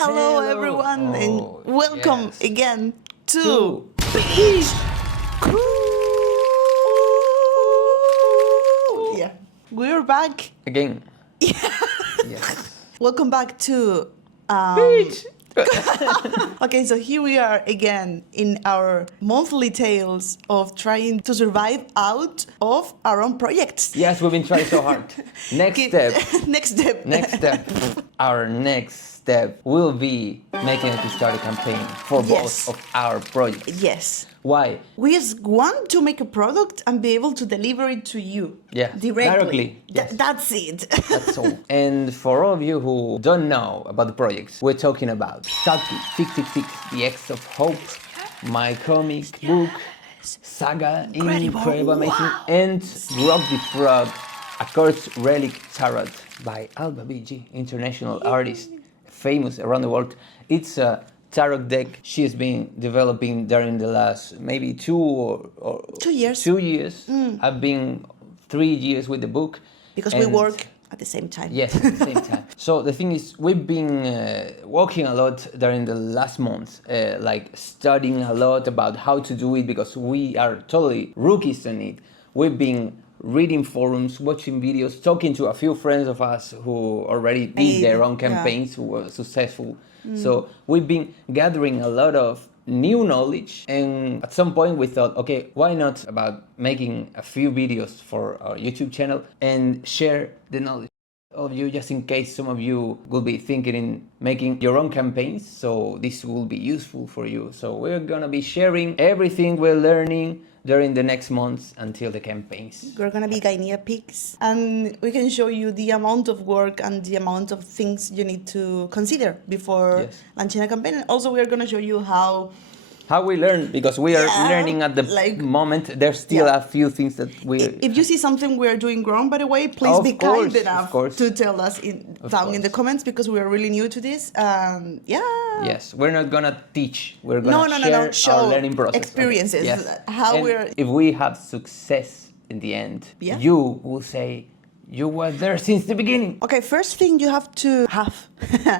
Hello everyone and welcome again to Beach Cool. Yeah, we're back. again. Yes. Welcome back to Beach. Okay, so here we are again in our monthly tales of trying to survive out of our own projects. Yes, we've been trying so hard. Next step. Next step. Next step. Our next step will be making a Kickstarter campaign for Yes. both of our projects. Yes. Why? We just want to make a product and be able to deliver it to you. Yeah, directly. yes. That's it. That's all. And for all of you who don't know about the projects, we're talking about Saki 666, The X of Hope, my comic book, Saga, Incredible Amazing, Wow. and Rock the Frog, a Cursed Relic Tarot by Alba BG, international artist, famous around the world. It's a tarot deck she's been developing during the last maybe 2 or 2 years. 2 years. I've been 3 years with the book. Because we and- work at the same time. Yes, at the same time. So the thing is, we've been working a lot during the last month, like studying a lot about how to do it because we are totally rookies in it. We've been reading forums, watching videos, talking to a few friends of us who already did their own campaigns, who were successful. So we've been gathering a lot of new knowledge, and at some point we thought, okay, why not about making a few videos for our YouTube channel and share the knowledge of you, just in case some of you will be thinking in making your own campaigns, so this will be useful for you. So we're gonna be sharing everything we're learning during the next months until the campaigns. We're gonna be guinea pigs, and we can show you the amount of work and the amount of things you need to consider before Yes. launching a campaign. And also, we're gonna show you how We learn, because we are Yeah, learning at the like- moment. There's still Yeah. a few things that we... if you see something we are doing wrong, by the way, please Of be course, kind enough of course. to tell us down in the course. comments, because we are really new to this. Yeah. Yes, we're not gonna teach. We're gonna share Show our learning process. Okay, experiences. yes. How And we're if we have success in the end, Yeah. you will say you were there since the beginning. Okay, first thing you have to have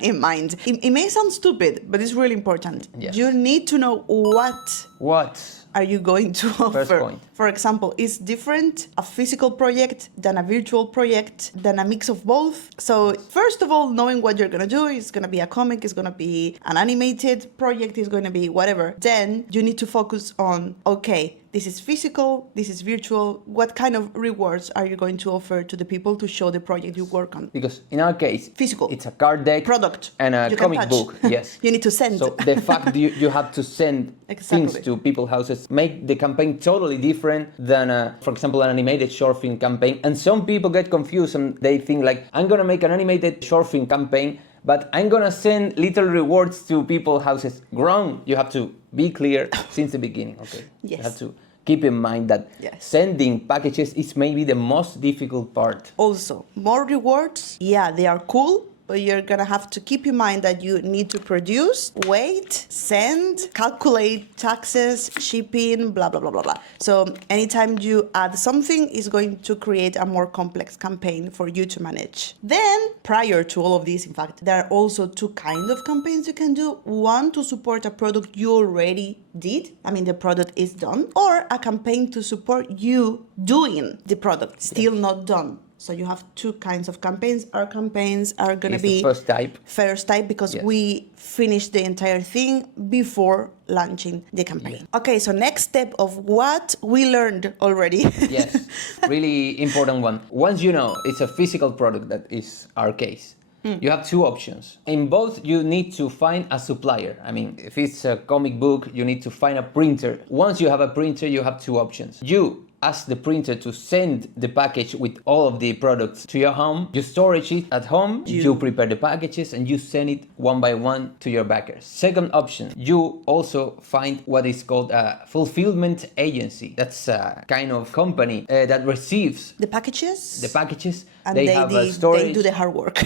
in mind. It may sound stupid, but it's really important. Yes. You need to know what What? are you going to offer. point. For example, is different a physical project than a virtual project, than a mix of both? So first of all, knowing what you're going to do, is going to be a comic, it's going to be an animated project, it's going to be whatever. Then you need to focus on, okay, this is physical, this is virtual. What kind of rewards are you going to offer to the people to show the project you work on? Because in our case, Physical. it's a card deck, Product. and a You can comic touch. book. Yes. You need to send. So the fact you have to send Exactly. things to people's houses make the campaign totally different than, for example, an animated short film campaign. And some people get confused and they think like, I'm gonna make an animated short film campaign, but I'm gonna send little rewards to people's houses. Wrong. You have to be clear since the beginning. Okay. Yes. You have to keep in mind that Yes. sending packages is maybe the most difficult part. Also, more rewards, yeah, they are cool, but you're gonna have to keep in mind that you need to produce, wait, send, calculate taxes, shipping, blah, blah, blah, blah, blah. So anytime you add something, it's going to create a more complex campaign for you to manage. Then, prior to all of this, in fact, there are also 2 kinds of campaigns you can do. One to support a product you already did, I mean the product is done, or a campaign to support you doing the product, still not done. So you have 2 kinds of campaigns. Our campaigns are going to It's be the first type. first type because Yes. we finished the entire thing before launching the campaign. Okay, so next step of what we learned already. Yes, really important one. Once you know it's a physical product, that is our case, you have 2 options. In both, you need to find a supplier. I mean, if it's a comic book, you need to find a printer. Once you have a printer, you have 2 options. You ask the printer to send the package with all of the products to your home. You storage it at home, you prepare the packages, and you send it one by one to your backers. Second option, you also find what is called a fulfillment agency. That's a kind of company that receives The packages. the packages. And they have a storage. they do the hard work.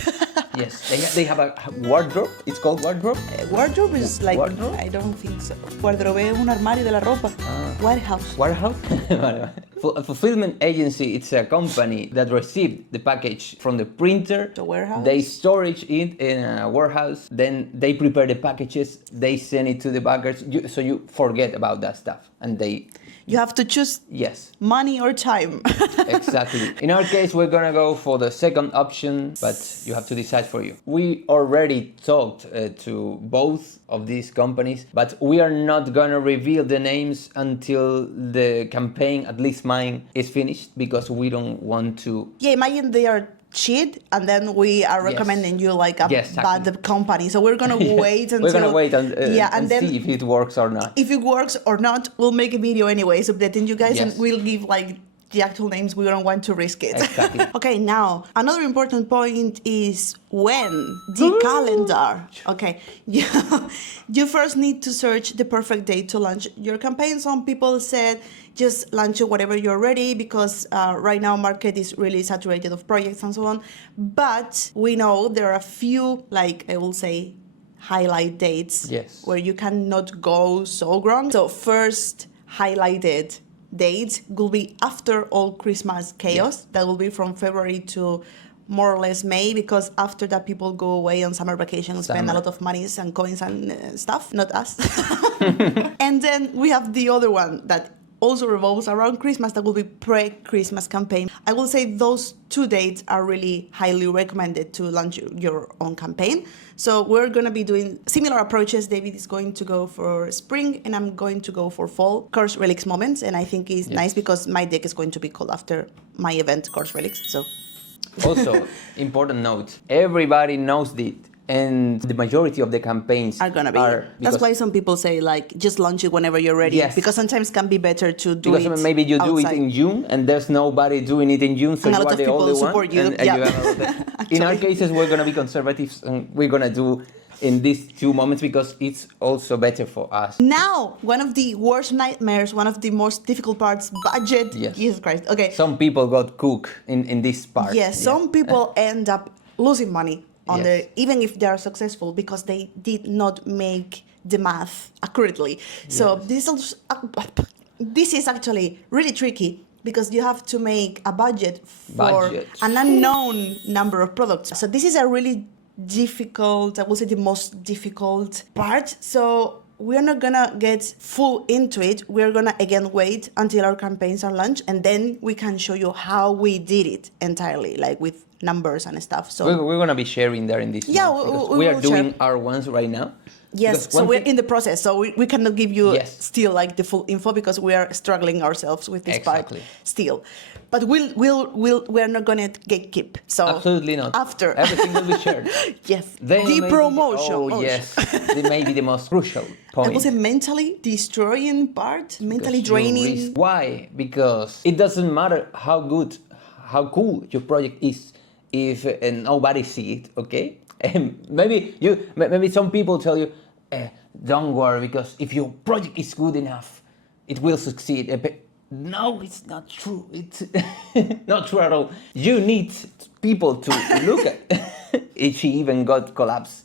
Yes, they have a wardrobe. It's called wardrobe. Wardrobe is like, Wardrobe? I don't think so. Wardrobe es un armario de la ropa. Warehouse. Warehouse. Vale, vale. A fulfillment agency, it's a company that received the package from the printer. The warehouse. They storage it in a warehouse. Then they prepare the packages. They send it to the baggers. So you forget about that stuff. And they... You have to choose Yes. money or time. Exactly. In our case, we're gonna go for the second option, but you have to decide for you. We already talked to both of these companies, but we are not gonna reveal the names until the campaign, at least mine, is finished, because we don't want to... Yeah, imagine they are cheat, and then we are recommending you like a bad company. So we're gonna wait until... We're gonna wait and then see if it works or not. If it works or not, we'll make a video anyways updating you guys, and we'll give like the actual names. We don't want to risk it. Exactly. Okay, now another important point is when the calendar. Okay, you first need to search the perfect date to launch your campaign. Some people said just launch it whenever you're ready, because right now market is really saturated of projects and so on. But we know there are a few, like I will say, highlight dates where you cannot go so wrong. So first highlighted dates will be after all Christmas chaos. That will be from February to more or less May, because after that people go away on summer vacation and spend a lot of money and coins and stuff, not us. And then we have the other one that also revolves around Christmas, that will be pre-Christmas campaign. I will say those 2 dates are really highly recommended to launch your own campaign. So we're going to be doing similar approaches. David is going to go for spring and I'm going to go for fall Course Relics moments. And I think it's nice because my deck is going to be called after my event, Course Relics. So also, important note, everybody knows it. And the majority of the campaigns are gonna be. That's why some people say like just launch it whenever you're ready. Because sometimes it can be better to do because it. Maybe you do outside. it in June and there's nobody doing it in June, so and you are the only support one. You. And you have in our cases, we're gonna be conservative and we're gonna do in these 2 moments because it's also better for us. Now, one of the worst nightmares, one of the most difficult parts, budget. Yes. Jesus Christ. Okay. Some people got cooked in this part. Yes. Some people end up losing money on even if they are successful, because they did not make the math accurately. So this is actually really tricky, because you have to make a budget for an unknown number of products. So this is a really difficult, I will say the most difficult part. So we're not gonna get full into it. We're gonna again wait until our campaigns are launched, and then we can show you how we did it entirely, like with numbers and stuff. So we're gonna be sharing there in this. We are doing our ones right now. Yes, so we're in the process, so we cannot give you still like the full info, because we are struggling ourselves with this part still. But we're not gonna gatekeep. So absolutely not. After everything will be shared. The promotion. Oh yes, they may be the most crucial point. I was a mentally destroying part, mentally draining. Why? Because it doesn't matter how good, how cool your project is if nobody see it. Okay, and maybe some people tell you, don't worry, because if your project is good enough, it will succeed. No, it's not true. It's not true at all. You need people to look at. She even got collapsed.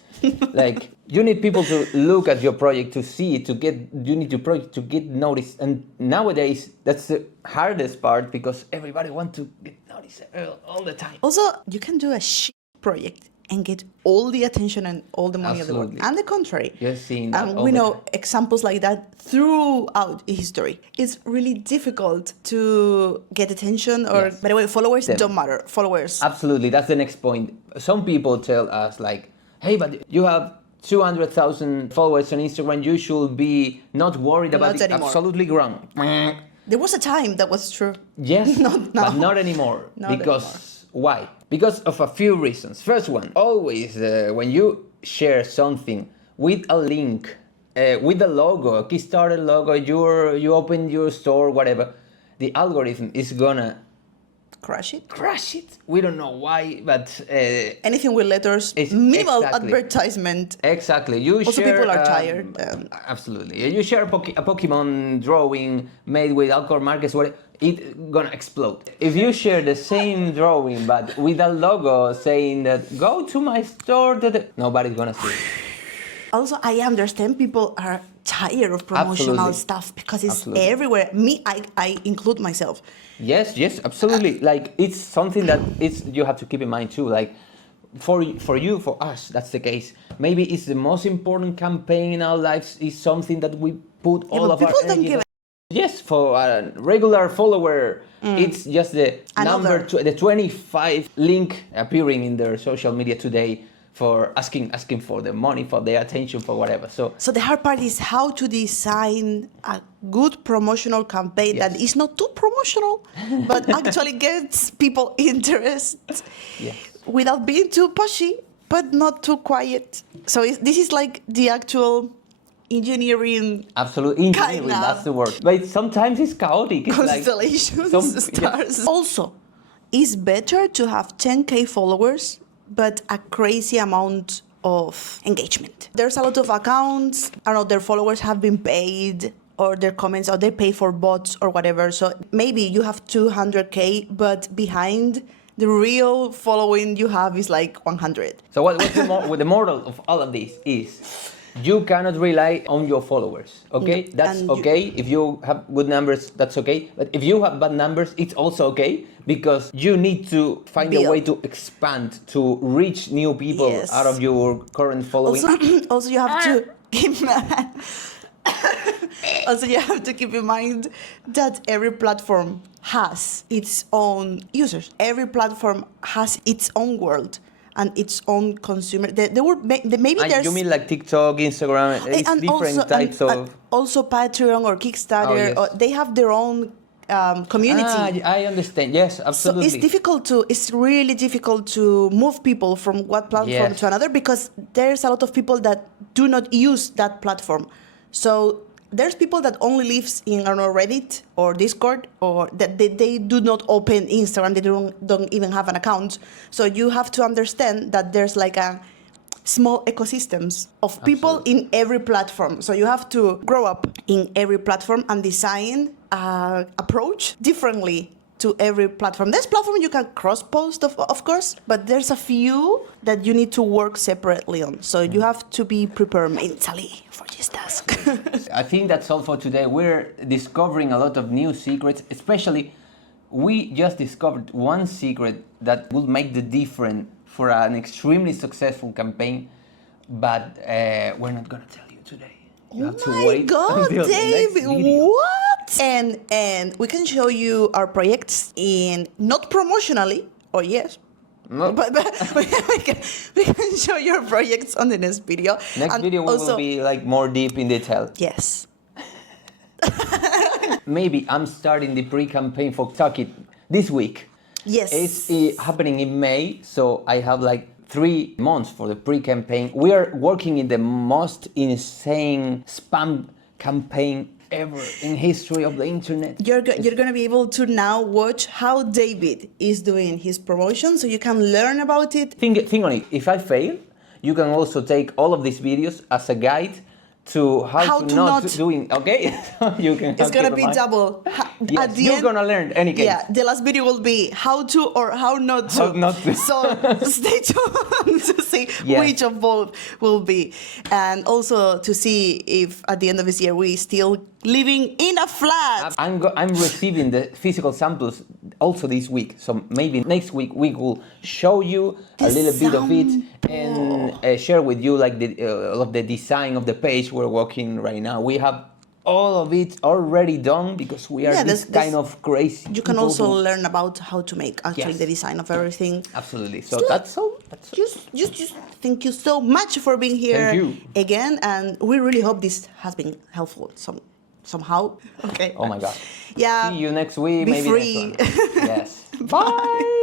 Like, you need people to look at your project, to see it, you need your project to get noticed. And nowadays, that's the hardest part, because everybody wants to get noticed all the time. Also, you can do a shit project and get all the attention and all the money of the world. And the contrary. Yes, seeing that we know examples like that throughout history. It's really difficult to get attention, or by the way, followers don't matter. Followers. Absolutely, that's the next point. Some people tell us like, hey, but you have 200,000 followers on Instagram, you should be not worried about it. Anymore. Absolutely wrong. There was a time that was true. Yes, but not anymore. Why? Because of a few reasons. First one, always when you share something with a link, with a logo, a Kickstarter logo, you open your store, whatever, the algorithm is gonna crash it. We don't know why, but anything with letters, minimal advertisement. Exactly. You also, share, people are tired. Absolutely. You share a Pokemon drawing made with alcohol markers, it's gonna explode. If you share the same drawing but with a logo saying that go to my store, nobody's gonna see it. Also, I understand people are tired of promotional Absolutely. stuff because it's Absolutely. everywhere. I include myself. Yes, absolutely. Like it's something that it's you have to keep in mind too. Like for you, for us, that's the case. Maybe it's the most important campaign in our lives. Is something that we put Yeah, all but of our people don't energy. give it. Yes, for a regular follower, it's just the Another. the 25 link appearing in their social media today for asking for the money, for the attention, for whatever. So So the hard part is how to design a good promotional campaign that Yes. is not too promotional, but actually gets people interested yes. without being too pushy, but not too quiet. So this is like the actual engineering Absolutely, engineering, Kinda. that's the word. But sometimes it's chaotic. It's constellations, yes. stars. Also, it's better to have 10K followers, but a crazy amount of engagement. There's a lot of accounts, I don't know, their followers have been paid, or their comments, or they pay for bots or whatever. So maybe you have 200K, but behind the real following you have is like 100. So what's the moral of all of this is you cannot rely on your followers, okay? No, That's and you- okay. If you have good numbers, that's okay. But if you have bad numbers, it's also okay because you need to find a Build. way to expand, to reach new people Yes. out of your current following. Also, you have to keep also you have to keep in mind that every platform has its own users. Every platform has its own world and its own consumer. Maybe there's You mean like TikTok, Instagram, it's different types and of... also Patreon or Kickstarter. yes. Or they have their own community. I understand. Yes, So absolutely. it's really difficult to move people from one platform Yes. to another because there's a lot of people that do not use that platform. So there's people that only lives in, I don't know, Reddit or Discord, or that they do not open Instagram, they don't even have an account. So you have to understand that there's like a small ecosystems of people Absolutely. in every platform. So you have to grow up in every platform and design approach differently to every platform. There's platform you can cross-post, of course, but there's a few that you need to work separately on. So you have to be prepared mentally for this task. I think that's all for today. We're discovering a lot of new secrets, especially we just discovered one secret that will make the difference for an extremely successful campaign, but we're not gonna tell you today. You have to wait God, until the next David, video. what? And we can show you our projects in not promotionally, or yes. No. But we can show your projects on the next video. Next And video also, will be like more deep in detail. yes. Maybe I'm starting the pre-campaign for Talk It this week. Yes. It's happening in May, so I have like 3 months for the pre-campaign. We are working in the most insane spam campaign ever in history of the internet. You're going to be able to now watch how David is doing his promotion, so you can learn about it. Think on it. If I fail, you can also take all of these videos as a guide to how to not doing. Okay, you can. It's gonna be double. Yes, At the you're end, gonna learn any case. Yeah, the last video will be how to or how not to. How not to. So stay tuned to see Yes. which of both will be, and also to see if at the end of this year we still living in a flat. I'm receiving the physical samples also this week, so maybe next week we will show you a little bit of it and share with you like all of the design of the page we're working right now. We have all of it already done because we are this kind of crazy. You can people also who- learn about how to make actually Yes. the design of everything. Absolutely. So that's all. That's all. Just thank you so much for being here Thank you. again, and we really hope this has been helpful somehow. Okay. Oh my God. Yeah. See you next week. Be maybe free. Next one. Yes. Bye.